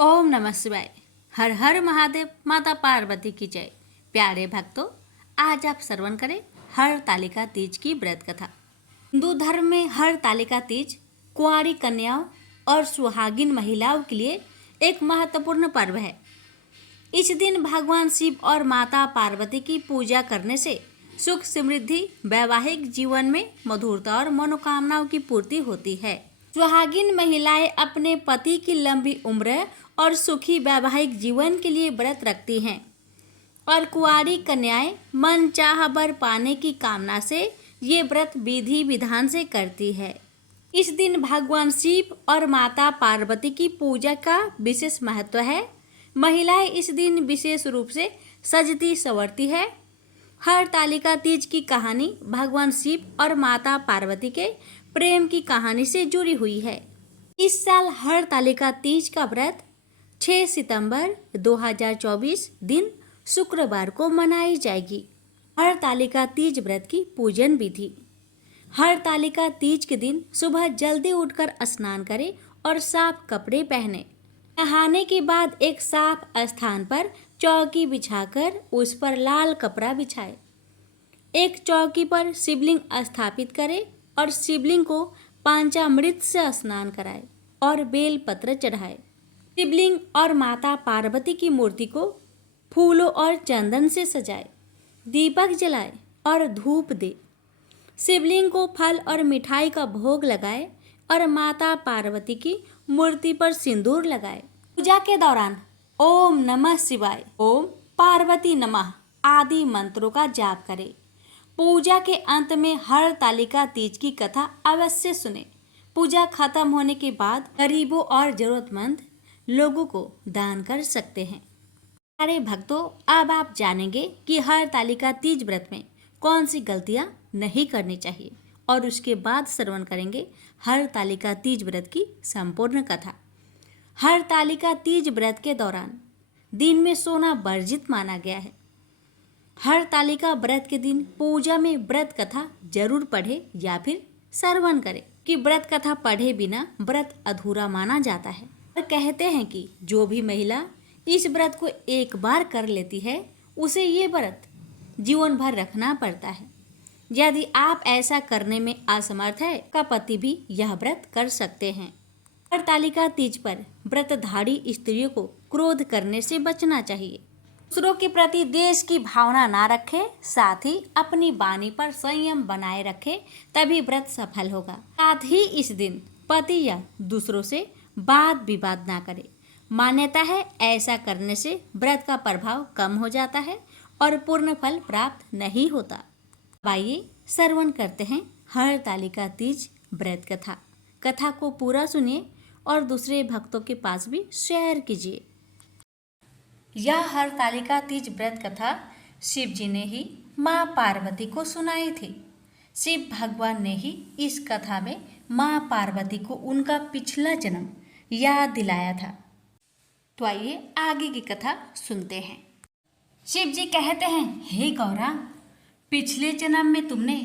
ओम नमः शिवाय। हर हर महादेव। माता पार्वती की जय। प्यारे भक्तों, आज आप श्रवण करें हरतालिका तीज की व्रत कथा। हिंदू धर्म में हरतालिका तीज कुंवारी कन्याओं और सुहागिन महिलाओं के लिए एक महत्वपूर्ण पर्व है। इस दिन भगवान शिव और माता पार्वती की पूजा करने से सुख समृद्धि, वैवाहिक जीवन में मधुरता और मनोकामनाओं की पूर्ति होती है। सुहागिन महिलाएं अपने पति की लंबी उम्र और सुखी वैवाहिक जीवन के लिए व्रत रखती हैं और कुंवारी कन्याएं मन चाह वर पाने की कामना से ये व्रत विधि विधान से करती है। इस दिन भगवान शिव और माता पार्वती की पूजा का विशेष महत्व है। महिलाएं इस दिन विशेष रूप से सजती संवरती है। हरतालिका तीज की कहानी भगवान शिव और माता पार्वती के प्रेम की कहानी से जुड़ी हुई है। इस साल हरतालिका तीज का व्रत 6 सितंबर 2024 दिन शुक्रवार को मनाई जाएगी। हरतालिका तीज व्रत की पूजन विधि। हरतालिका तीज के दिन सुबह जल्दी उठकर स्नान करें और साफ कपड़े पहने। नहाने के बाद एक साफ स्थान पर चौकी बिछाकर उस पर लाल कपड़ा बिछाए। एक चौकी पर शिवलिंग स्थापित करें और शिवलिंग को पंचामृत से स्नान कराए और बेल पत्र चढ़ाए। शिवलिंग और माता पार्वती की मूर्ति को फूलों और चंदन से सजाए, दीपक जलाए और धूप दे। शिवलिंग को फल और मिठाई का भोग लगाए और माता पार्वती की मूर्ति पर सिंदूर लगाए। पूजा के दौरान ओम नमः शिवाय, ओम पार्वती नमः आदि मंत्रों का जाप करें। पूजा के अंत में हरतालिका तीज की कथा अवश्य सुने। पूजा खत्म होने के बाद गरीबों और जरूरतमंद लोगों को दान कर सकते हैं। प्यारे भक्तों, अब आप जानेंगे कि हरतालिका तीज व्रत में कौन सी गलतियां नहीं करनी चाहिए और उसके बाद श्रवण करेंगे हरतालिका तीज व्रत की संपूर्ण कथा। हरतालिका तीज व्रत के दौरान दिन में सोना वर्जित माना गया है। हरतालिका व्रत के दिन पूजा में व्रत कथा जरूर पढ़े या फिर श्रवण करें कि व्रत कथा पढ़े बिना व्रत अधूरा माना जाता है। और कहते हैं कि जो भी महिला इस व्रत को एक बार कर लेती है उसे ये व्रत जीवन भर रखना पड़ता है। यदि आप ऐसा करने में असमर्थ है का पति भी यह व्रत कर सकते हैं। हरतालिका तीज पर व्रतधारी स्त्रियों को क्रोध करने से बचना चाहिए। दूसरों के प्रति देश की भावना ना रखे, साथ ही अपनी वाणी पर संयम बनाए रखे, तभी व्रत सफल होगा। साथ ही इस दिन पति या दूसरों से वाद विवाद ना करे। मान्यता है ऐसा करने से व्रत का प्रभाव कम हो जाता है और पूर्ण फल प्राप्त नहीं होता। आइए श्रवण करते हैं हरतालिका तीज व्रत कथा। कथा को पूरा सुनिए और दूसरे भक्तों के पास भी शेयर कीजिए। यह हरतालिका तीज व्रत कथा शिव जी ने ही माँ पार्वती को सुनाई थी। शिव भगवान ने ही इस कथा में माँ पार्वती को उनका पिछला जन्म याद दिलाया था। तो आइए आगे की कथा सुनते हैं। शिव जी कहते हैं, हे गौरा, पिछले जन्म में तुमने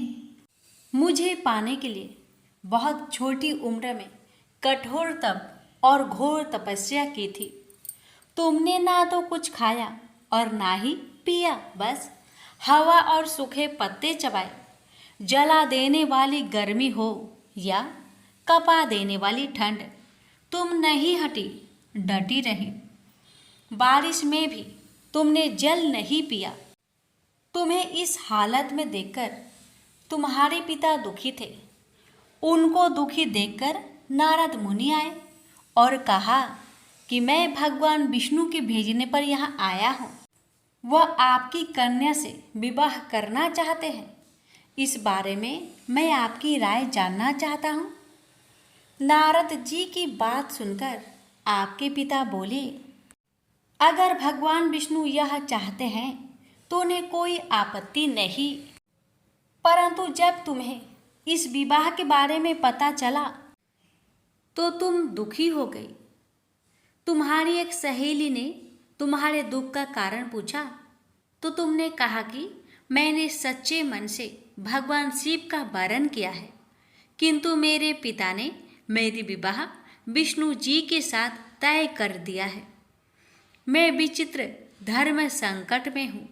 मुझे पाने के लिए बहुत छोटी उम्र में कठोर तप और घोर तपस्या की थी। तुमने ना तो कुछ खाया और ना ही पिया, बस हवा और सूखे पत्ते चबाए। जला देने वाली गर्मी हो या कपा देने वाली ठंड, तुम नहीं हटी, डटी रही। बारिश में भी तुमने जल नहीं पिया। तुम्हें इस हालत में देखकर तुम्हारे पिता दुखी थे। उनको दुखी देखकर नारद मुनि आए और कहा कि मैं भगवान विष्णु के भेजने पर यहाँ आया हूँ। वह आपकी कन्या से विवाह करना चाहते हैं। इस बारे में मैं आपकी राय जानना चाहता हूँ। नारद जी की बात सुनकर आपके पिता बोले, अगर भगवान विष्णु यह चाहते हैं तो उन्हें कोई आपत्ति नहीं, परंतु जब तुम्हें इस विवाह के बारे में पता चला तो तुम दुखी हो गई। तुम्हारी एक सहेली ने तुम्हारे दुख का कारण पूछा तो तुमने कहा कि मैंने सच्चे मन से भगवान शिव का वरण किया है, किंतु मेरे पिता ने मेरी विवाह विष्णु जी के साथ तय कर दिया है। मैं विचित्र धर्म संकट में हूँ।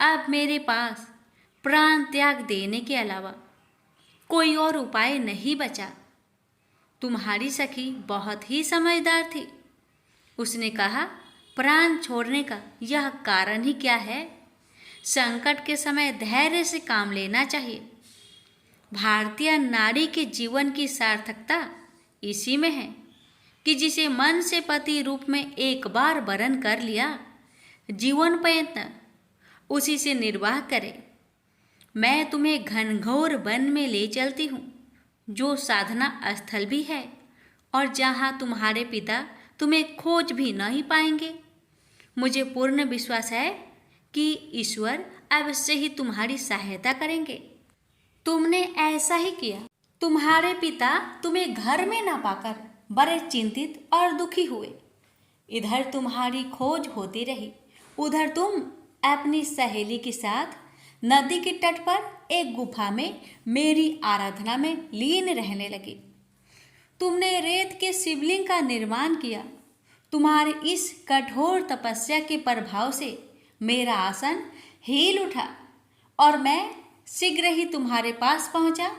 अब मेरे पास प्राण त्याग देने के अलावा कोई और उपाय नहीं बचा। तुम्हारी सखी बहुत ही समझदार थी। उसने कहा, प्राण छोड़ने का यह कारण ही क्या है? संकट के समय धैर्य से काम लेना चाहिए। भारतीय नारी के जीवन की सार्थकता इसी में है कि जिसे मन से पति रूप में एक बार वरण कर लिया, जीवन पर्यंत उसी से निर्वाह करे। मैं तुम्हें घनघोर वन में ले चलती हूँ, जो साधना स्थल भी है और जहाँ तुम्हारे पिता तुम्हें खोज भी नहीं पाएंगे। मुझे पूर्ण विश्वास है कि ईश्वर अवश्य ही तुम्हारी सहायता करेंगे। तुमने ऐसा ही किया। तुम्हारे पिता तुम्हें घर में ना पाकर बड़े चिंतित और दुखी हुए। इधर तुम्हारी खोज होती रही, उधर तुम अपनी सहेली के साथ नदी के तट पर एक गुफा में मेरी आराधना में लीन रहने लगी। तुमने रेत के शिवलिंग का निर्माण किया। तुम्हारी इस कठोर तपस्या के प्रभाव से मेरा आसन हिल उठा और मैं शीघ्र ही तुम्हारे पास पहुंचा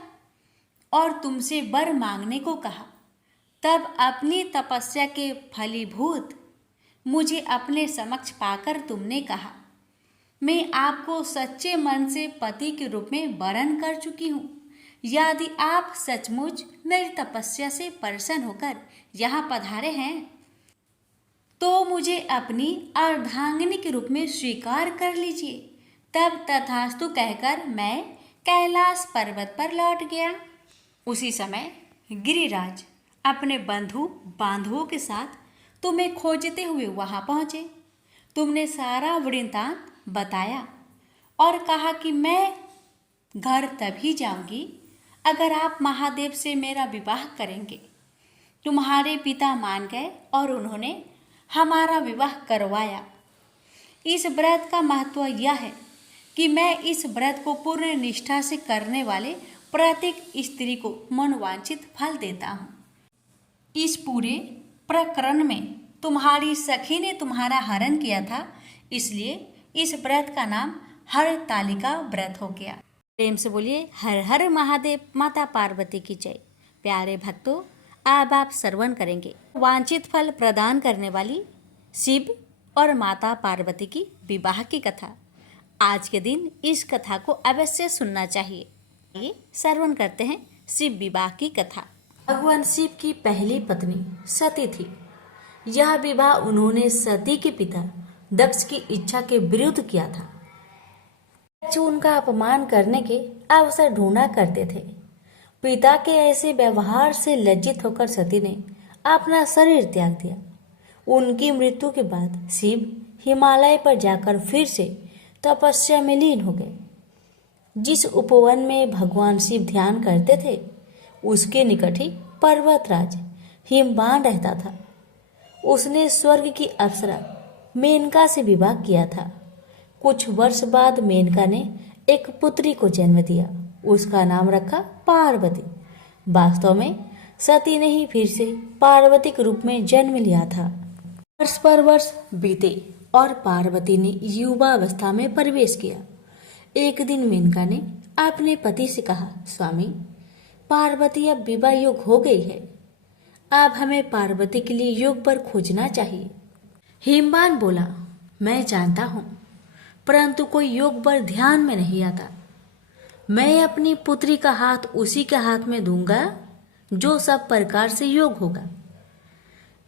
और तुमसे वर मांगने को कहा। तब अपनी तपस्या के फलीभूत मुझे अपने समक्ष पाकर तुमने कहा, मैं आपको सच्चे मन से पति के रूप में वरण कर चुकी हूँ। यदि आप सचमुच मेरी तपस्या से प्रसन्न होकर यहाँ पधारे हैं तो मुझे अपनी अर्धांगिनी के रूप में स्वीकार कर लीजिए। तब तथास्तु कहकर मैं कैलाश पर्वत पर लौट गया। उसी समय गिरिराज अपने बंधु बांधवों के साथ तुम्हें खोजते हुए वहां पहुंचे। तुमने सारा वृत्तांत बताया और कहा कि मैं घर तभी जाऊंगी अगर आप महादेव से मेरा विवाह करेंगे। तुम्हारे पिता मान गए और उन्होंने हमारा विवाह करवाया। इस व्रत का महत्व यह है कि मैं इस व्रत को पूर्ण निष्ठा से करने वाले प्रत्येक स्त्री को मनोवांछित फल देता हूँ। इस पूरे प्रकरण में तुम्हारी सखी ने तुम्हारा हरण किया था, इसलिए इस व्रत का नाम हरतालिका व्रत हो गया। प्रेम से बोलिए हर हर महादेव। माता पार्वती की जय। प्यारे भक्तों, अब आप श्रवण करेंगे वांछित फल प्रदान करने वाली शिव और माता पार्वती की विवाह की कथा। आज के दिन इस कथा को अवश्य सुनना चाहिए। ये श्रवण करते हैं शिव विवाह की कथा। भगवान शिव की पहली पत्नी सती थी। यह विवाह उन्होंने सती के पिता दक्ष की इच्छा के विरुद्ध किया था, जो उनका अपमान करने के अवसर ढूंढा करते थे। पिता के ऐसे व्यवहार से लज्जित होकर सती ने अपना शरीर त्याग दिया। उनकी मृत्यु के बाद शिव हिमालय पर जाकर फिर से तपस्या में लीन हो गए। जिस उपवन में भगवान शिव ध्यान करते थे उसके निकट ही पर्वतराज हिमवान रहता था। उसने स्वर्ग की अप्सरा मेनका से विवाह किया था। कुछ वर्ष बाद मेनका ने एक पुत्री को जन्म दिया। उसका नाम रखा पार्वती। वास्तव में सती ने ही फिर से पार्वती के रूप में जन्म लिया था। वर्ष पर वर्ष बीते और पार्वती ने युवावस्था में प्रवेश किया। एक दिन मेनका ने अपने पति से कहा, स्वामी, पार्वती अब विवाह योग हो गई है। अब हमें पार्वती के लिए योग पर खोजना चाहिए। हिमवान बोला, मैं जानता हूँ, परंतु कोई योग पर ध्यान में नहीं आता। मैं अपनी पुत्री का हाथ उसी के हाथ में दूंगा जो सब प्रकार से योग होगा।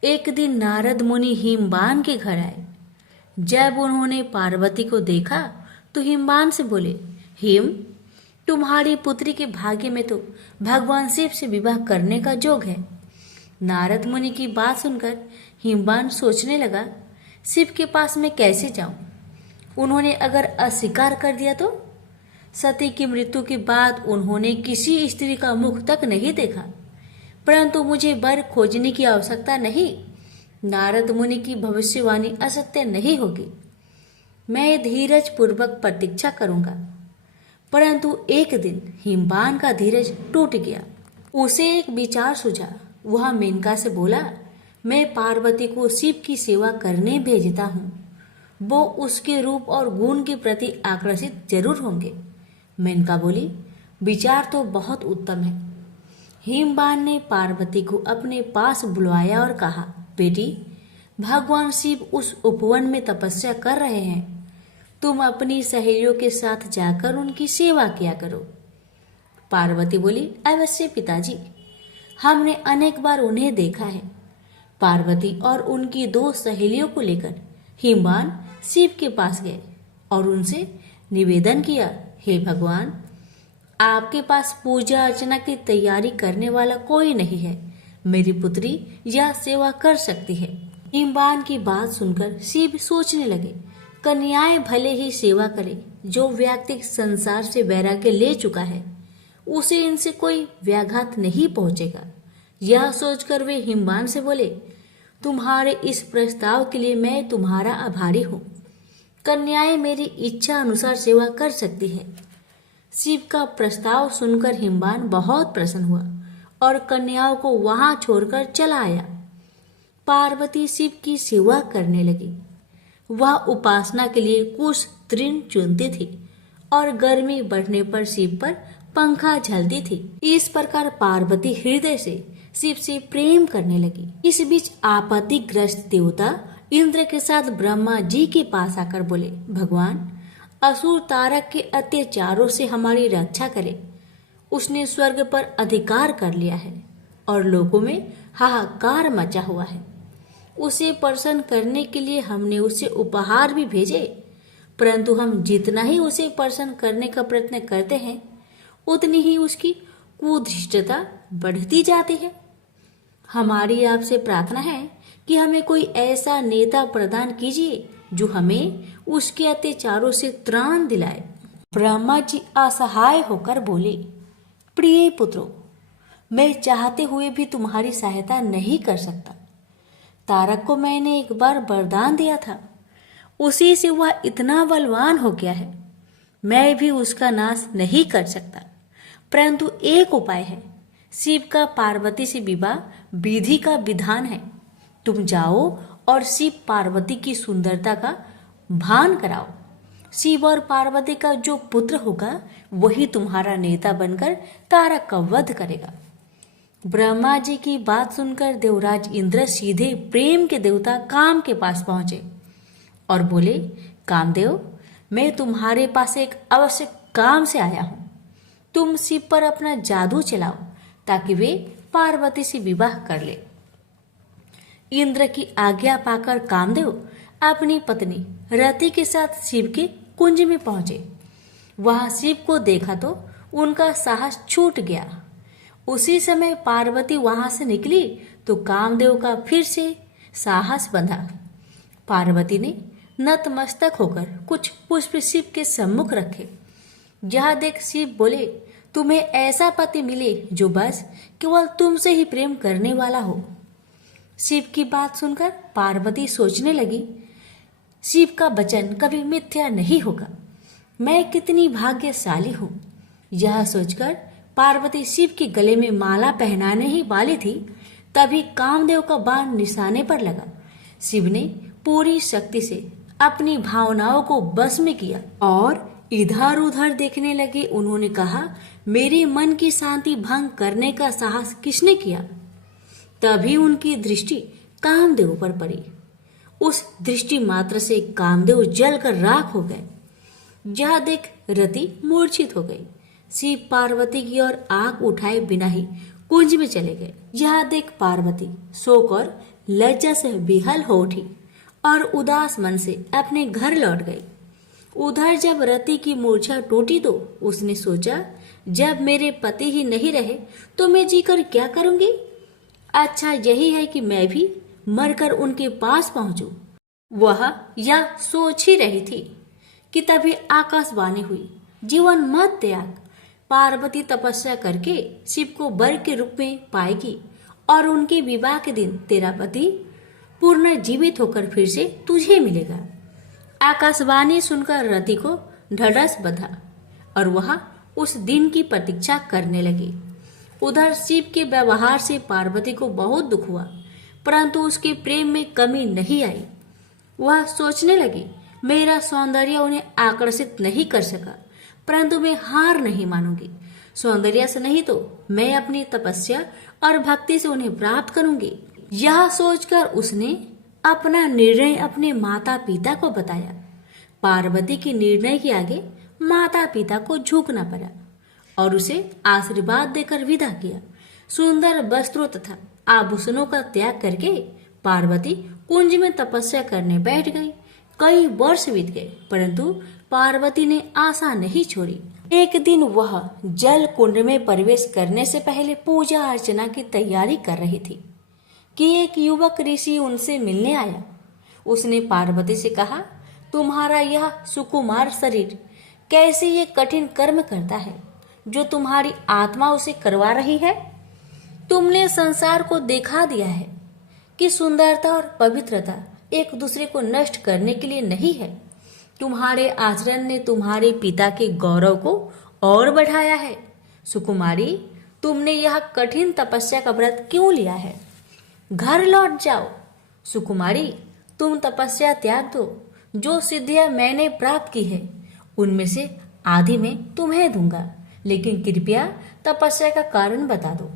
एक दिन नारद मुनि हिमवान के घर आए। जब उन्होंने पार्वती को देखा तो हिमवान से बोले, हिम, तुम्हारी पुत्री के भाग्य में तो भगवान शिव से विवाह करने का योग है। नारद मुनि की बात सुनकर हिमवान सोचने लगा, शिव के पास मैं कैसे जाऊं? उन्होंने अगर अस्वीकार कर दिया तो? सती की मृत्यु के बाद उन्होंने किसी स्त्री का मुख तक नहीं देखा। परंतु मुझे वर खोजने की आवश्यकता नहीं। नारद मुनि की भविष्यवाणी असत्य नहीं होगी। मैं धीरज पूर्वक प्रतीक्षा करूंगा। परंतु एक दिन हिमवान का धीरज टूट गया। उसे एक विचार सूझा। वह मेनका से बोला, मैं पार्वती को शिव की सेवा करने भेजता हूँ। वो उसके रूप और गुण के प्रति आकर्षित जरूर होंगे। मेनका बोली, विचार तो बहुत उत्तम है। हिमबान ने पार्वती को अपने पास बुलवाया और कहा, बेटी, भगवान शिव उस उपवन में तपस्या कर रहे हैं। तुम अपनी सहेलियों के साथ जाकर उनकी सेवा किया करो। पार्वती बोली, अवश्य पिताजी, हमने अनेक बार उन्हें देखा है। पार्वती और उनकी 2 सहेलियों को लेकर हिमबान शिव के पास गए और उनसे निवेदन किया, हे भगवान, आपके पास पूजा अर्चना की तैयारी करने वाला कोई नहीं है। मेरी पुत्री यह सेवा कर सकती है। हिमबान की बात सुनकर शिव सोचने लगे, कन्याएं भले ही सेवा करे, जो व्यक्ति संसार से वैराग्य ले चुका है उसे इनसे कोई व्याघात नहीं पहुंचेगा। यह सोचकर वे हिमबान से बोले, तुम्हारे इस प्रस्ताव के लिए मैं तुम्हारा आभारी हूँ। कन्याएं मेरी इच्छा अनुसार सेवा कर सकती है। शिव का प्रस्ताव सुनकर हिमबान बहुत प्रसन्न हुआ और कन्याओं को वहां छोड़कर चला आया। पार्वती शिव की सेवा करने लगी। वह उपासना के लिए कुछ तृण चुनती थी और गर्मी बढ़ने पर शिव पर पंखा झलती थी। इस प्रकार पार्वती हृदय से शिव से प्रेम करने लगी। इस बीच आपत्तिग्रस्त देवता इंद्र के साथ ब्रह्मा जी के पास आकर बोले, भगवान, असुर तारक के अत्याचारों से हमारी रक्षा करे। उसने स्वर्ग पर अधिकार कर लिया है और लोगों में हाहाकार मचा हुआ है। उसे प्रसन्न करने के लिए हमने उसे उपहार भी भेजे, परंतु हम जितना ही उसे प्रसन्न करने का प्रयत्न करते हैं उतनी ही उसकी कुधृष्टता बढ़ती जाती है। हमारी आपसे प्रार्थना है कि हमें कोई ऐसा नेता प्रदान कीजिए जो हमें उसके अत्याचारों से त्राण दिलाए। ब्रह्मा जी असहाय होकर बोले, प्रिय पुत्रों, मैं चाहते हुए भी तुम्हारी सहायता नहीं कर सकता। तारक को मैंने एक बार वरदान दिया था, उसी से वह इतना बलवान हो गया है। मैं भी उसका नाश नहीं कर सकता, परंतु एक उपाय है। शिव का पार्वती से विवाह विधि का विधान है। तुम जाओ और शिव पार्वती की सुंदरता का भान कराओ। शिव और पार्वती का जो पुत्र होगा वही तुम्हारा नेता बनकर तारक का वध करेगा। ब्रह्मा जी की बात सुनकर देवराज इंद्र सीधे प्रेम के देवता काम के पास पहुंचे और बोले, कामदेव, मैं तुम्हारे पास एक आवश्यक काम से आया हूं। तुम शिव पर अपना जादू चलाओ ताकि वे पार्वती से विवाह कर ले। इंद्र की आज्ञा पाकर कामदेव अपनी पत्नी रति के साथ शिव के कुंज में पहुंचे। वहां शिव को देखा तो उनका साहस छूट गया। उसी समय पार्वती वहां से निकली तो कामदेव का फिर से साहस बंधा। पार्वती ने नतमस्तक होकर कुछ पुष्प शिव के सम्मुख रखे। यह देख शिव बोले, तुम्हें ऐसा पति मिले जो बस केवल तुमसे ही प्रेम करने वाला हो। शिव की बात सुनकर पार्वती सोचने लगी, शिव का वचन कभी मिथ्या नहीं होगा। मैं कितनी भाग्यशाली हूँ। यह सोचकर पार्वती शिव के गले में माला पहनाने ही वाली थी, तभी कामदेव का बाण निशाने पर लगा। शिव ने पूरी शक्ति से अपनी भावनाओं को बस में किया और इधर उधर देखने लगे। उन्होंने कहा, मेरे मन की शांति भंग करने का साहस किसने किया? तभी उनकी दृष्टि कामदेव पर पड़ी। उस दृष्टि मात्र से कामदेव जलकर राख हो गए। यह देख रति मूर्छित हो गई। शिव पार्वती की ओर आंख उठाए बिना ही कुंज में चले गए। यह देख पार्वती शोक और लज्जा से विहल हो उठी और उदास मन से अपने घर लौट गई। उधर जब रति की मूर्छा टूटी तो उसने सोचा, जब मेरे पति ही नहीं रहे तो मैं जीकर क्या करूंगी? अच्छा यही है कि मैं भी मरकर उनके पास पहुंचूं। वह यह सोच ही रही थी कि तभी आकाशवाणी हुई, जीवन मत त्याग। पार्वती तपस्या करके शिव को वर के रूप में पाएगी और उनके विवाह के दिन तेरा पति पूर्ण जीवित होकर फिर से तुझे मिलेगा। आकाशवाणी सुनकर रति को ढढ़स बंधा और वह उस दिन की प्रतीक्षा करने लगी। उधर शिव के व्यवहार से पार्वती को बहुत दुख हुआ। परंतु उसके प्रेम में कमी नहीं आई। वह सोचने लगी, मेरा सौंदर्य उन्हें आकर्षित नहीं कर सका, परंतु मैं हार नहीं मानूंगी। सौंदर्य से नहीं तो मैं अपनी तपस्या और भक्ति से उन्हें प्राप्त करूंगी। यह सोचकर उसने अपना निर्णय अपने माता पिता को बताया। पार्वती के निर्णय के आगे माता पिता को झुकना पड़ा और उसे आशीर्वाद देकर विदा किया। सुंदर वस्त्रों तथा आभूषणों का त्याग करके पार्वती कुंज में तपस्या करने बैठ गई। कई वर्ष बीत गए, परंतु पार्वती ने आशा नहीं छोड़ी। एक दिन वह जल कुंड में प्रवेश करने से पहले पूजा अर्चना की तैयारी कर रही थी कि एक युवक ऋषि उनसे मिलने आया। उसने पार्वती से कहा, तुम्हारा यह सुकुमार शरीर कैसे ये कठिन कर्म करता है जो तुम्हारी आत्मा उसे करवा रही है? तुमने संसार को दिखा दिया है कि सुंदरता और पवित्रता एक दूसरे को नष्ट करने के लिए नहीं है। तुम्हारे आचरण ने तुम्हारे पिता के गौरव को और बढ़ाया है। सुकुमारी, तुमने यह कठिन तपस्या का व्रत क्यों लिया है? घर लौट जाओ। सुकुमारी, तुम तपस्या त्याग दो। जो सिद्धियां मैंने प्राप्त की है उनमें से आधी मैं तुम्हें दूंगा, लेकिन कृपया तपस्या का कारण बता दो।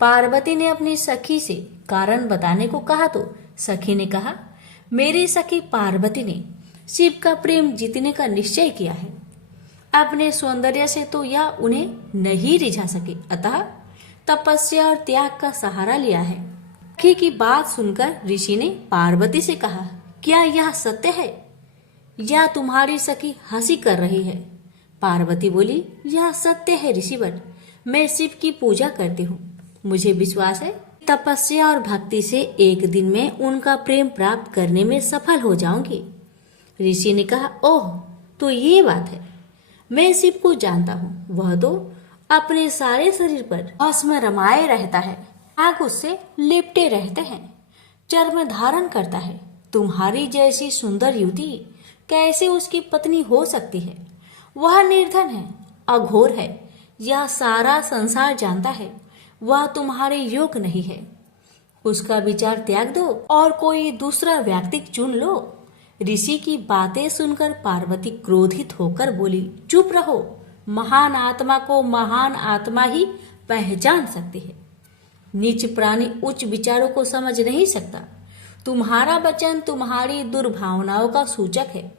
पार्वती ने अपनी सखी से कारण बताने को कहा तो सखी ने कहा, मेरी सखी पार्वती ने शिव का प्रेम जीतने का निश्चय किया है। अपने सौंदर्य से तो यह उन्हें नहीं रिझा सके, अतः तपस्या और त्याग का सहारा लिया है। सखी की बात सुनकर ऋषि ने पार्वती से कहा, क्या यह सत्य है या तुम्हारी सखी हंसी कर रही है? पार्वती बोली, यह सत्य है ऋषिवर। मैं शिव की पूजा करती हूँ। मुझे विश्वास है तपस्या और भक्ति से एक दिन में उनका प्रेम प्राप्त करने में सफल हो जाऊंगी। ऋषि ने कहा, ओह, तो ये बात है। मैं शिव को जानता हूँ। वह तो अपने सारे शरीर पर भस्म रमाए रहता है, आग उससे लिपटे रहते हैं, चर्म धारण करता है। तुम्हारी जैसी सुंदर युवती कैसे उसकी पत्नी हो सकती है? वह निर्धन है, अघोर है, यह सारा संसार जानता है। वह तुम्हारे योग्य नहीं है। उसका विचार त्याग दो और कोई दूसरा व्यक्ति चुन लो। ऋषि की बातें सुनकर पार्वती क्रोधित होकर बोली, चुप रहो। महान आत्मा को महान आत्मा ही पहचान सकती है। नीच प्राणी उच्च विचारों को समझ नहीं सकता। तुम्हारा वचन तुम्हारी दुर्भावनाओं का सूचक है।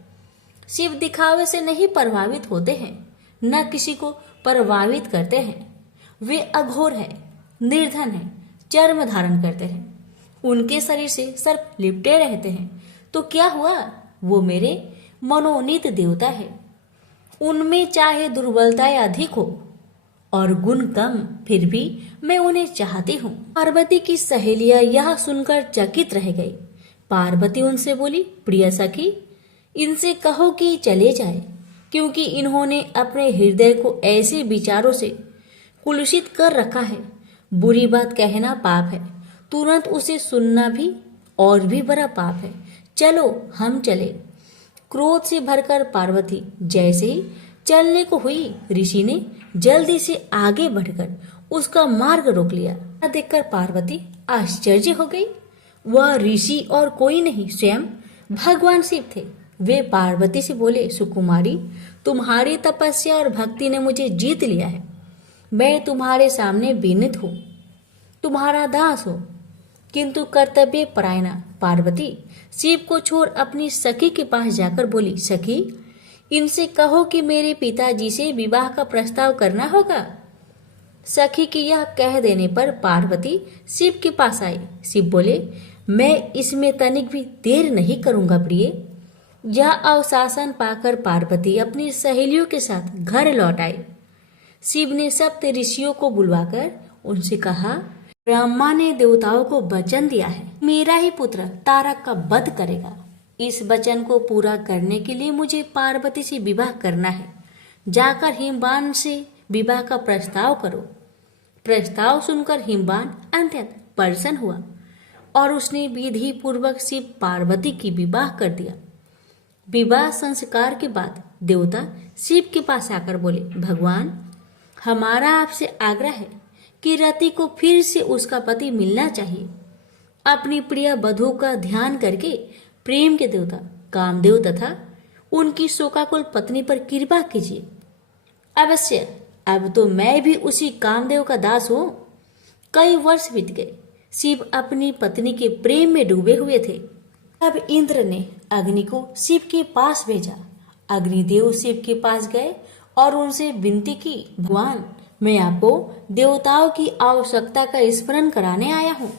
शिव दिखावे से नहीं प्रभावित होते हैं, न किसी को प्रभावित करते हैं। वे अघोर है, निर्धन है, चर्म धारण करते हैं, उनके शरीर से सर्प लिपटे रहते हैं। तो क्या हुआ? वो मेरे मनोनीत देवता है। उनमें चाहे दुर्बलताएं अधिक हो और गुण कम, फिर भी मैं उन्हें चाहती हूँ। पार्वती की सहेलियां यह सुनकर चकित रह गई। पार्वती उनसे बोली, प्रिय सखी, इनसे कहो कि चले जाए, क्योंकि इन्होंने अपने हृदय को ऐसे विचारों से कुलुषित कर रखा है। बुरी बात कहना पाप है, तुरंत उसे सुनना भी और भी बड़ा पाप है। चलो हम चले। क्रोध से भरकर पार्वती जैसे ही चलने को हुई, ऋषि ने जल्दी से आगे बढ़कर उसका मार्ग रोक लिया। देखकर पार्वती आश्चर्य हो गई। वह ऋषि और कोई नहीं, स्वयं भगवान शिव थे। वे पार्वती से बोले, सुकुमारी, तुम्हारी तपस्या और भक्ति ने मुझे जीत लिया है। मैं तुम्हारे सामने विनीत हूँ, तुम्हारा दास हूँ, किंतु कर्तव्य परायणा पार्वती शिव को छोड़ अपनी सखी के पास जाकर बोली, सखी, इनसे कहो कि मेरे पिताजी से विवाह का प्रस्ताव करना होगा। सखी की यह कह देने पर पार्वती शिव के पास आई। शिव बोले, मैं इसमें तनिक भी देर नहीं करूंगा प्रिय। यह अवशासन पाकर पार्वती अपनी सहेलियों के साथ घर लौट आई। शिव ने सप्त ऋषियों को बुलवाकर उनसे कहा, ब्रह्मा ने देवताओं को वचन दिया है, मेरा ही पुत्र तारक का वध करेगा। इस वचन को पूरा करने के लिए मुझे पार्वती से विवाह करना है। जाकर हिमवान से विवाह का प्रस्ताव करो। प्रस्ताव सुनकर हिमवान अत्यंत प्रसन्न हुआ और उसने विधि पूर्वक शिव पार्वती की विवाह कर दिया। विवाह संस्कार के बाद देवता शिव के पास आकर बोले, भगवान, हमारा आपसे आग्रह है कि रति को फिर से उसका पति मिलना चाहिए। अपनी प्रिय बधू का ध्यान करके प्रेम के देवता कामदेव तथा उनकी शोकाकुल पत्नी पर कृपा कीजिए। अवश्य अब तो मैं भी उसी कामदेव का दास हूं। कई वर्ष बीत गए। शिव अपनी पत्नी के प्रेम में डूबे हुए थे। तब इंद्र ने अग्नि को शिव के पास भेजा। अग्निदेव शिव के पास गए और उनसे विनती की, भगवान, मैं आपको देवताओं की आवश्यकता का स्मरण कराने आया हूँ।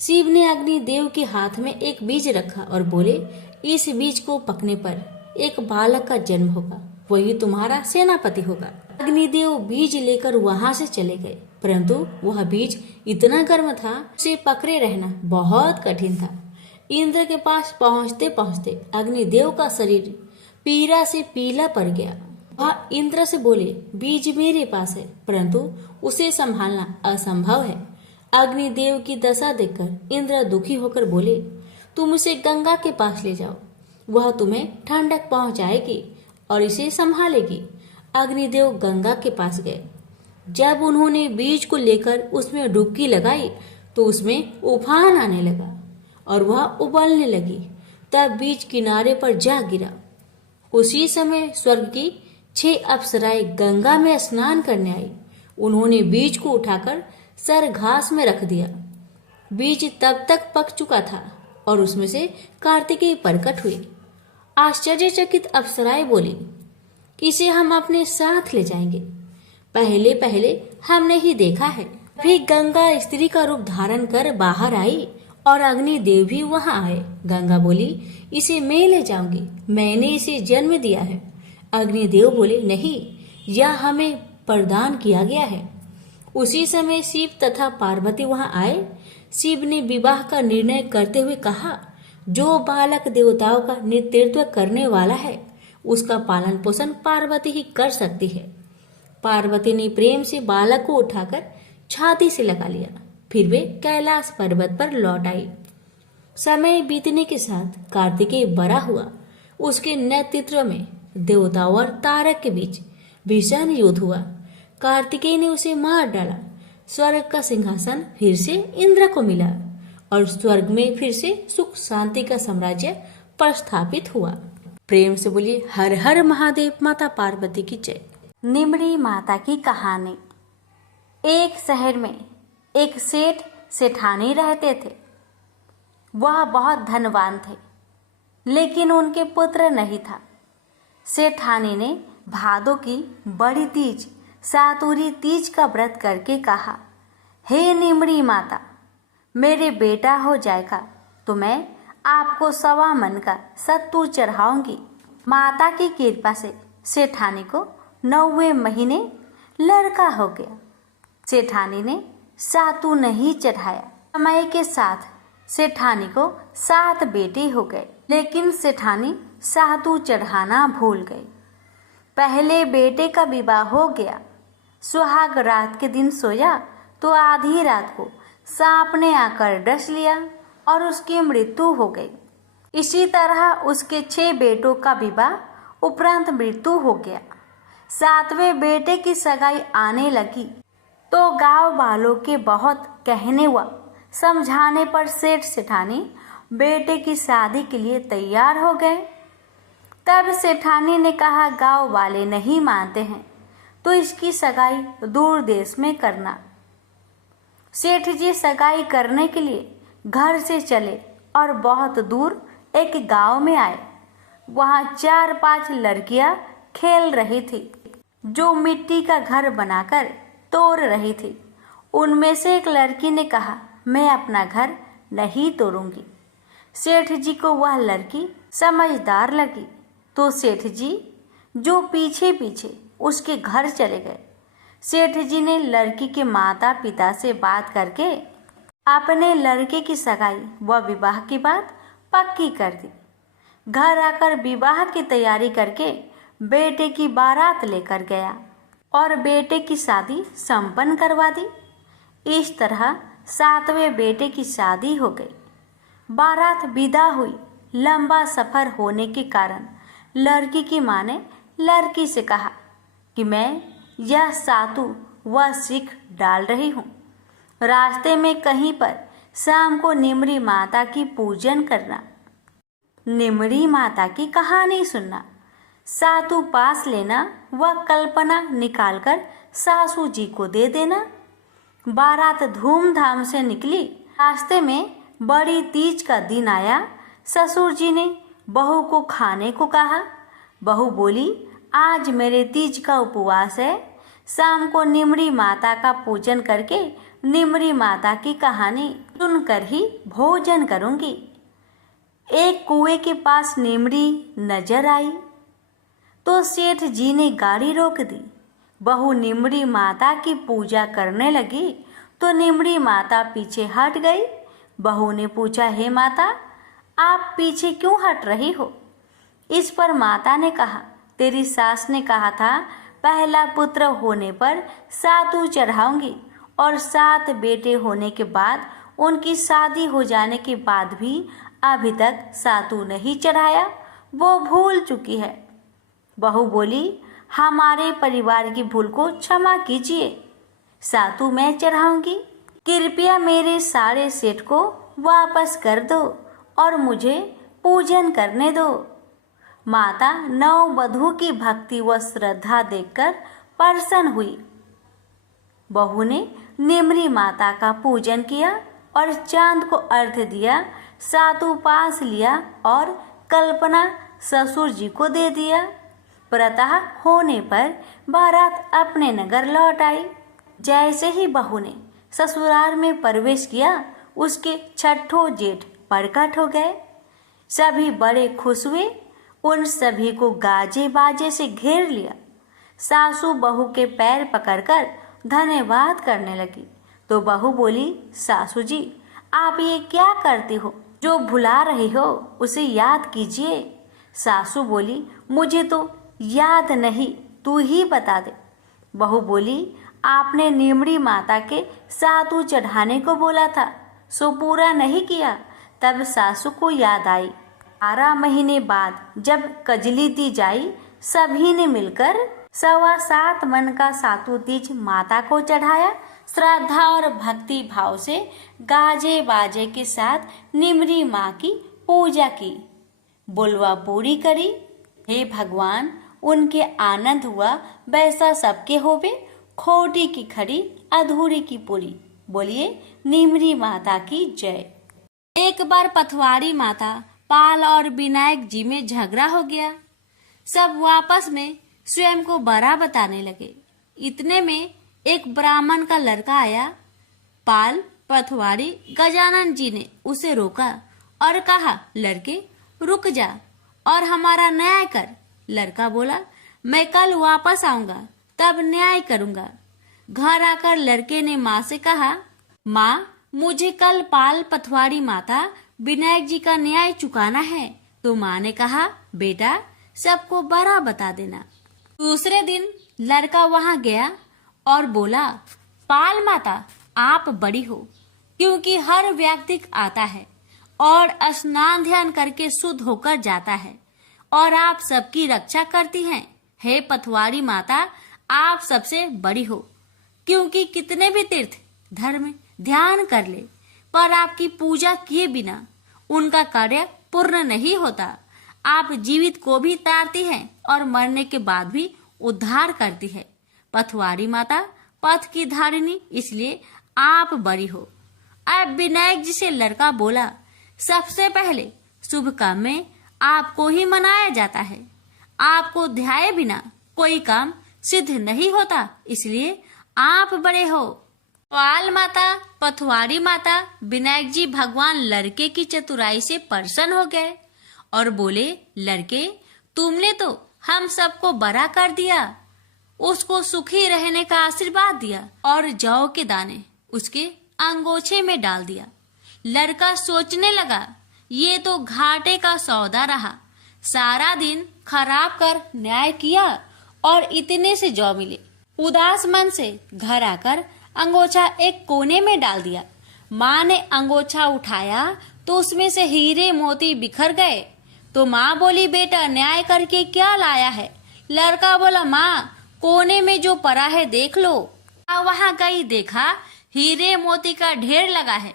शिव ने अग्निदेव के हाथ में एक बीज रखा और बोले, इस बीज को पकने पर एक बालक का जन्म होगा, वही तुम्हारा सेनापति होगा। अग्निदेव बीज लेकर वहां से चले गए, परंतु वह बीज इतना गर्म था, उसे पकड़े रहना बहुत कठिन था। इंद्र के पास पहुंचते पहुंचते अग्निदेव का शरीर पीड़ा से पीला पड़ गया। वह इंद्र से बोले, बीज मेरे पास है, परंतु उसे संभालना असंभव है। अग्निदेव की दशा देखकर इंद्र दुखी होकर बोले, तुम इसे गंगा के पास ले जाओ, वह तुम्हें ठंडक पहुंचाएगी और इसे संभालेगी। अग्निदेव गंगा के पास गए। जब उन्होंने बीज को लेकर उसमें डुबकी लगाई तो उसमें उफान आने लगा और वह उबलने लगी। तब बीज किनारे पर जा गिरा। उसी समय स्वर्ग की 6 अप्सराएं गंगा में स्नान करने आई। उन्होंने बीज को उठाकर सर घास में रख दिया। बीज तब तक पक चुका था और उसमें से कार्तिकेय प्रकट हुए। आश्चर्यचकित अप्सराएं बोली, इसे हम अपने साथ ले जाएंगे। पहले पहले हमने ही देखा है। फिर गंगा स्त्री का रूप धारण कर बाहर आई और अग्निदेव भी वहां आए। गंगा बोली, इसे मैं ले जाऊंगी, मैंने इसे जन्म दिया है। अग्निदेव बोले, नहीं, यह हमें प्रदान किया गया है। उसी समय शिव तथा पार्वती वहां आए। शिव ने विवाह का निर्णय करते हुए कहा, जो बालक देवताओं का नेतृत्व करने वाला है उसका पालन पोषण पार्वती ही कर सकती है। पार्वती ने प्रेम से बालक को उठाकर छाती से लगा लिया। फिर वे कैलाश पर्वत पर लौट आई। समय बीतने के साथ कार्तिकेय बड़ा हुआ। उसके नेतृत्व में देवताओं और तारक के बीच भीषण युद्ध हुआ। कार्तिकेय ने उसे मार डाला। स्वर्ग का सिंहासन फिर से इंद्र को मिला और स्वर्ग में फिर से सुख शांति का साम्राज्य प्रस्थापित हुआ। प्रेम से बोलिए, हर हर महादेव। माता पार्वती की जय। निमड़ी माता की कहानी। एक शहर में एक सेठ सेठानी रहते थे। वह बहुत धनवान थे, लेकिन उनके पुत्र नहीं था। सेठानी ने भादों की बड़ी तीज सातुरी तीज का व्रत करके कहा, हे निमड़ी माता, मेरे बेटा हो जाएगा तो मैं आपको 1.25 मन का सत्तू चढ़ाऊंगी। माता की कृपा से सेठानी को 9वें महीने लड़का हो गया। सेठानी ने सातू नहीं चढ़ाया। समय के साथ सेठानी को 7 बेटे हो गए, लेकिन सेठानी सातू चढ़ाना भूल गई। पहले बेटे का विवाह हो गया। सुहाग रात के दिन सोया तो आधी रात को सांप ने आकर डस लिया और उसकी मृत्यु हो गई। इसी तरह उसके 6 बेटों का विवाह उपरांत मृत्यु हो गया। 7वें बेटे की सगाई आने लगी तो गांव वालों के बहुत कहने व समझाने पर सेठ सेठानी बेटे की शादी के लिए तैयार हो गए। तब सेठानी ने कहा, गांव वाले नहीं मानते हैं तो इसकी सगाई दूर देश में करना। सेठ जी सगाई करने के लिए घर से चले और बहुत दूर एक गांव में आए। वहां 4-5 लड़कियां खेल रही थी, जो मिट्टी का घर बनाकर तोड़ रही थी। उनमें से एक लड़की ने कहा, मैं अपना घर नहीं तोड़ूंगी। सेठ जी को वह लड़की समझदार लगी तो सेठ जी जो पीछे पीछे उसके घर चले गए। सेठ जी ने लड़की के माता पिता से बात करके अपने लड़के की सगाई व विवाह की बात पक्की कर दी। घर आकर विवाह की तैयारी करके बेटे की बारात लेकर गया और बेटे की शादी संपन्न करवा दी। इस तरह 7वें बेटे की शादी हो गई। बारात विदा हुई। लंबा सफर होने के कारण लड़की की माँ ने लड़की से कहा कि मैं यह सातू व सीख डाल रही हूँ। रास्ते में कहीं पर शाम को निमरी माता की पूजन करना, निमरी माता की कहानी सुनना, सातु पास लेना व कल्पना निकालकर सासू जी को दे देना। बारात धूमधाम से निकली। रास्ते में बड़ी तीज का दिन आया। ससुर जी ने बहू को खाने को कहा। बहू बोली, आज मेरे तीज का उपवास है, शाम को निमरी माता का पूजन करके निमरी माता की कहानी सुनकर ही भोजन करूंगी। एक कुएं के पास निमरी नजर आई तो सेठ जी ने गाड़ी रोक दी। बहू निमरी माता की पूजा करने लगी तो निमरी माता पीछे हट गई। बहू ने पूछा, हे माता, आप पीछे क्यों हट रही हो? इस पर माता ने कहा, तेरी सास ने कहा था पहला पुत्र होने पर सातु चढ़ाऊंगी और 7 बेटे होने के बाद उनकी शादी हो जाने के बाद भी अभी तक सातु नहीं चढ़ाया, वो भूल चुकी है। बहू बोली, हमारे परिवार की भूल को क्षमा कीजिए, सातु मैं चढ़ाऊंगी। कृपया मेरे सारे सेठ को वापस कर दो और मुझे पूजन करने दो। माता नववधू की भक्ति व श्रद्धा देखकर प्रसन्न हुई। बहू ने निमरी माता का पूजन किया और चांद को अर्घ्य दिया, सातु पास लिया और कल्पना ससुर जी को दे दिया। प्रातः होने पर बारात अपने नगर लौट आई। जैसे ही बहू ने ससुराल में प्रवेश किया, उसके छठों जेठ प्रकट हो गए। सभी बड़े खुश हुए। उन सभी को गाजे बाजे से घेर लिया। सासू बहू के पैर पकड़कर धन्यवाद करने लगी तो बहू बोली, सासू जी, आप ये क्या करती हो? जो भुला रही हो उसे याद कीजिए। सासू बोली, मुझे तो याद नहीं, तू ही बता दे। बहू बोली, आपने निमरी माता के सातु चढ़ाने को बोला था, सो पूरा नहीं किया। तब सासू को याद आई। 12 महीने बाद जब कजली तीज आई, सभी ने मिलकर 7.25 मन का सातु तीज माता को चढ़ाया। श्रद्धा और भक्ति भाव से गाजे बाजे के साथ निमरी माँ की पूजा की, बुलवा पूरी करी। हे भगवान, उनके आनंद हुआ वैसा सबके होवे, खोटी की खड़ी अधूरी की पूरी। बोलिए निमरी माता की जय। एक बार पथवारी माता पाल और विनायक जी में झगड़ा हो गया। सब आपस में स्वयं को बड़ा बताने लगे। इतने में एक ब्राह्मण का लड़का आया। पाल, पथवारी, गजानन जी ने उसे रोका और कहा, लड़के रुक जा और हमारा न्याय कर। लड़का बोला, मैं कल वापस आऊंगा, तब न्याय करूंगा। घर आकर लड़के ने माँ से कहा, माँ, मुझे कल पाल, पथवारी माता, विनायक जी का न्याय चुकाना है। तो माँ ने कहा, बेटा सबको बड़ा बता देना। दूसरे दिन लड़का वहां गया और बोला, पाल माता, आप बड़ी हो, क्योंकि हर व्यक्ति आता है और स्नान ध्यान करके शुद्ध होकर जाता है और आप सबकी रक्षा करती हैं। हे पथवारी माता, आप सबसे बड़ी हो, क्योंकि कितने भी तीर्थ धर्म ध्यान कर ले पर आपकी पूजा किए बिना उनका कार्य पूर्ण नहीं होता। आप जीवित को भी तारती हैं और मरने के बाद भी उद्धार करती है। पथवारी माता पथ की धारिणी, इसलिए आप बड़ी हो। अब विनायक जी से लड़का बोला, सबसे पहले शुभ काम में आपको ही मनाया जाता है। आपको ध्याये बिना कोई काम सिद्ध नहीं होता, इसलिए आप बड़े हो। पाल माता, पथवारी माता, विनायक जी भगवान लड़के की चतुराई से प्रसन्न हो गए और बोले, लड़के तुमने तो हम सबको बड़ा कर दिया, उसको सुखी रहने का आशीर्वाद दिया और जौ के दाने उसके अंगोछे में डाल दिया। लड़का सोचने लगा, ये तो घाटे का सौदा रहा। सारा दिन खराब कर न्याय किया और इतने से जौ मिले। उदास मन से घर आकर अंगोछा एक कोने में डाल दिया। माँ ने अंगोछा उठाया तो उसमें से हीरे मोती बिखर गए। तो माँ बोली, बेटा न्याय करके क्या लाया है? लड़का बोला, माँ कोने में जो पड़ा है देख लो। वहाँ गई, देखा हीरे मोती का ढेर लगा है।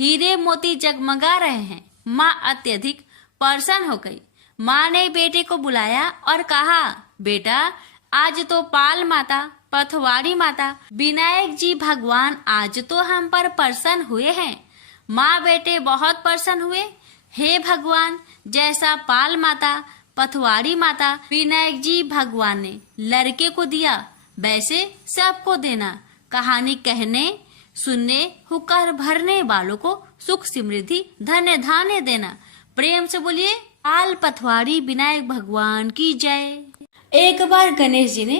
हीरे मोती जगमगा रहे हैं। माँ अत्यधिक प्रसन्न हो गई। माँ ने बेटे को बुलाया और कहा, बेटा, आज तो पाल माता, पथवाड़ी माता, विनायक जी भगवान आज तो हम पर प्रसन्न हुए हैं। माँ बेटे बहुत प्रसन्न हुए। हे भगवान, जैसा पाल माता, पथवाड़ी माता, विनायक जी भगवान ने लड़के को दिया, वैसे सबको देना। कहानी कहने, सुनने, हुक्कर भरने वालों को सुख समृद्धि धन्य धान्य देना। प्रेम से बोलिए, पाल पथवाड़ी विनायक भगवान की जय। एक बार गणेश जी ने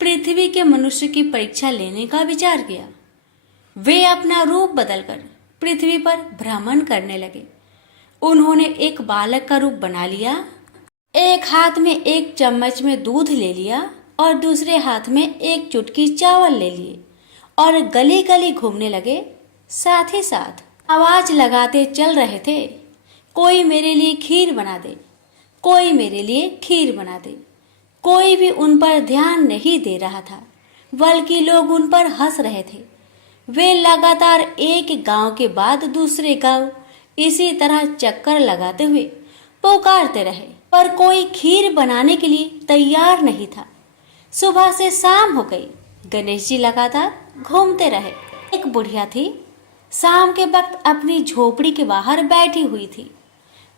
पृथ्वी के मनुष्य की परीक्षा लेने का विचार किया। वे अपना रूप बदलकर पृथ्वी पर भ्रमण करने लगे। उन्होंने एक बालक का रूप बना लिया। एक हाथ में एक चम्मच में दूध ले लिया और दूसरे हाथ में एक चुटकी चावल ले लिए और गली गली घूमने लगे। साथ ही साथ आवाज लगाते चल रहे थे, कोई मेरे लिए खीर बना दे, कोई मेरे लिए खीर बना दे। कोई भी उन पर ध्यान नहीं दे रहा था, बल्कि लोग उन पर हंस रहे थे। वे लगातार एक गांव के बाद दूसरे गांव इसी तरह चक्कर लगाते हुए पुकारते रहे, पर कोई खीर बनाने के लिए तैयार नहीं था। सुबह से शाम हो गई। गणेश जी लगातार घूमते रहे। एक बुढ़िया थी, शाम के वक्त अपनी झोपड़ी के बाहर बैठी हुई थी।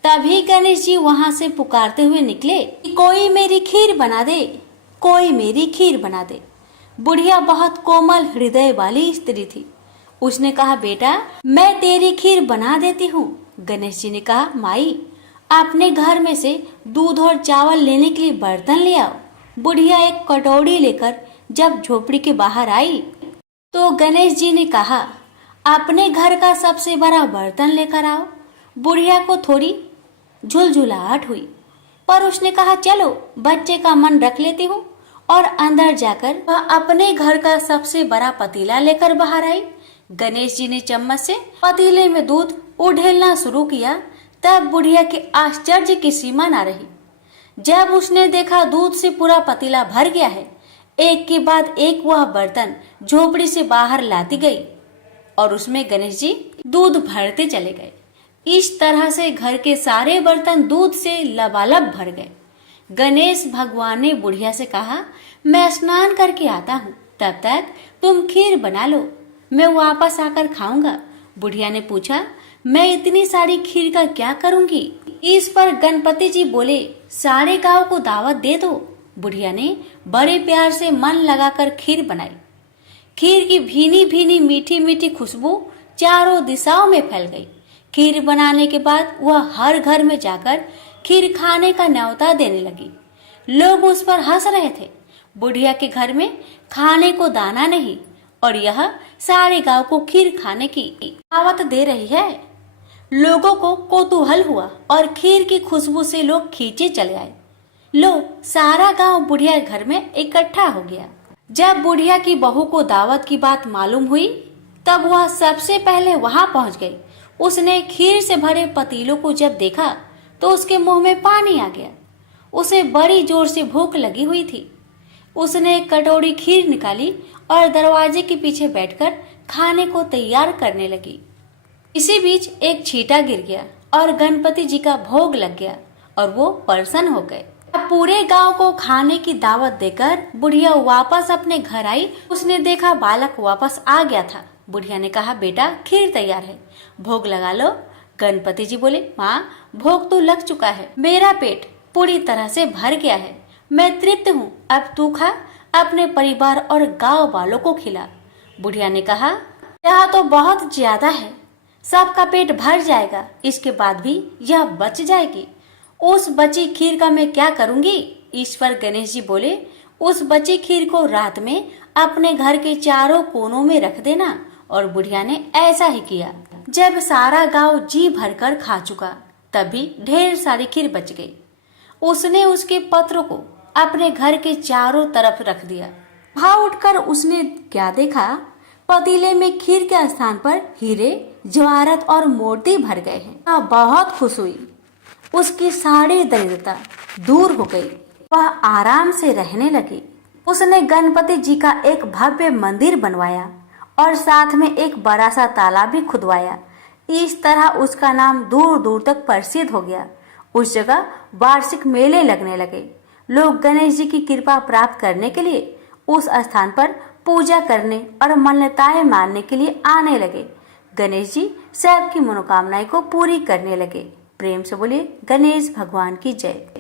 तभी गणेश जी वहां से पुकारते हुए निकले कि कोई मेरी खीर बना दे, कोई मेरी खीर बना दे। बुढ़िया बहुत कोमल हृदय वाली स्त्री थी। उसने कहा, बेटा, मैं तेरी खीर बना देती हूँ। गणेश जी ने कहा, माई, अपने घर में से दूध और चावल लेने के लिए बर्तन ले आओ। बुढ़िया एक कटोरी लेकर जब झोपड़ी के बाहर आई तो गणेश जी ने कहा, अपने घर का सबसे बड़ा बर्तन लेकर आओ। बुढ़िया को थोड़ी झुलझुलाहट हुई, पर उसने कहा, चलो बच्चे का मन रख लेती हूँ। और अंदर जाकर वह अपने घर का सबसे बड़ा पतीला लेकर बाहर आई। गणेश जी ने चम्मच से पतीले में दूध उड़ेलना शुरू किया। तब बुढ़िया के आश्चर्य की सीमा न रही। जब उसने देखा दूध से पूरा पतीला भर गया है, एक के बाद एक वह बर्तन झोपड़ी से बाहर लाती गई और उसमें गणेश जी दूध भरते चले गए। इस तरह से घर के सारे बर्तन दूध से लबालब भर गए। गणेश भगवान ने बुढ़िया से कहा, मैं स्नान करके आता हूँ, तब तक तुम खीर बना लो, मैं वापस आकर खाऊंगा। बुढ़िया ने पूछा, मैं इतनी सारी खीर का क्या करूंगी? इस पर गणपति जी बोले, सारे गांव को दावत दे दो। बुढ़िया ने बड़े प्यार से मन लगाकर खीर बनाई। खीर की भीनी भीनी मीठी मीठी खुशबू चारों दिशाओं में फैल गई। खीर बनाने के बाद वह हर घर में जाकर खीर खाने का न्योता देने लगी। लोग उस पर हंस रहे थे। बुढ़िया के घर में खाने को दाना नहीं और यह सारे गांव को खीर खाने की दावत दे रही है। लोगों को कौतूहल हुआ और खीर की खुशबू से लोग खींचे चले आए। लो, सारा गांव बुढ़िया घर में इकट्ठा हो गया। जब बुढ़िया की बहू को दावत की बात मालूम हुई, तब वह सबसे पहले वहां पहुंच गई। उसने खीर से भरे पतीलों को जब देखा तो उसके मुंह में पानी आ गया। उसे बड़ी जोर से भूख लगी हुई थी। उसने एक कटोरी खीर निकाली और दरवाजे के पीछे बैठकर खाने को तैयार करने लगी। इसी बीच एक छींटा गिर गया और गणपति जी का भोग लग गया और वो प्रसन्न हो गए। अब पूरे गांव को खाने की दावत देकर बुढ़िया वापस अपने घर आई। उसने देखा बालक वापस आ गया था। बुढ़िया ने कहा, बेटा, खीर तैयार है, भोग लगा लो। गणपति जी बोले, माँ, भोग तो लग चुका है, मेरा पेट पूरी तरह से भर गया है, मैं तृप्त हूँ, अब तू खा, अपने परिवार और गांव वालों को खिला। बुढ़िया ने कहा, यह तो बहुत ज्यादा है, सबका पेट भर जाएगा, इसके बाद भी यह बच जाएगी। उस बची खीर का मैं क्या करूंगी? इस पर गणेश जी बोले, उस बची खीर को रात में अपने घर के चारों कोनों में रख देना। और बुढ़िया ने ऐसा ही किया। जब सारा गांव जी भरकर खा चुका, तभी ढेर सारी खीर बच गई। उसने उसके पत्रों को अपने घर के चारों तरफ रख दिया। वहां उठकर उसने क्या देखा? पतीले में खीर के स्थान पर हीरे, जवाहरात और मोती भर गए हैं। बहुत खुश हुई। उसकी सारी दरिद्रता दूर हो गई। वह आराम से रहने लगी। उसने गणपति जी का एक भव्य मंदिर बनवाया और साथ में एक बड़ा सा तालाब भी खुदवाया। इस तरह उसका नाम दूर दूर तक प्रसिद्ध हो गया। उस जगह वार्षिक मेले लगने लगे। लोग गणेश जी की कृपा प्राप्त करने के लिए उस स्थान पर पूजा करने और मान्यताएं मानने के लिए आने लगे। गणेश जी सबकी मनोकामनाएं को पूरी करने लगे। प्रेम से बोलिए गणेश भगवान की जय।